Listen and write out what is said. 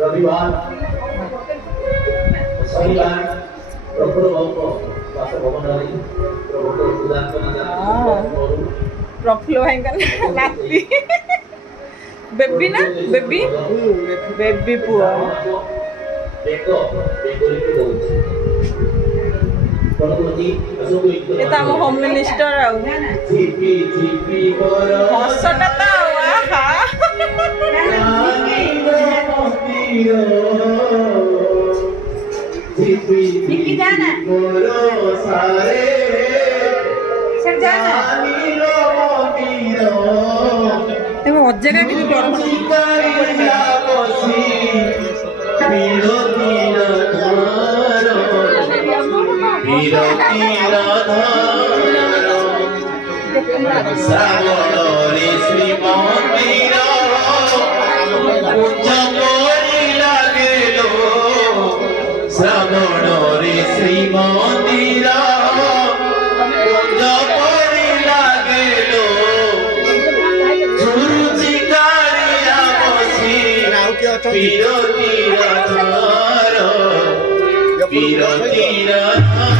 रविवार शनिवार प्रभुर भक्त बासभवनरे प्रभुको पूजार्चना जानु प्रफुल्ल भाइंकर नाती बेबी ना बेबी बेबी पुआ ये तो हम होम मिनिस्टर हसटा तो आहा निकी जाना सर जाना तेरे मज्जे का किसी डर श्रावणरे श्री मंदिर जगरी लागेलो श्रावणरे श्री मंदिर जगरी लागेलो सुरुचिकारिया बसी पीर तीर धर पीर तीर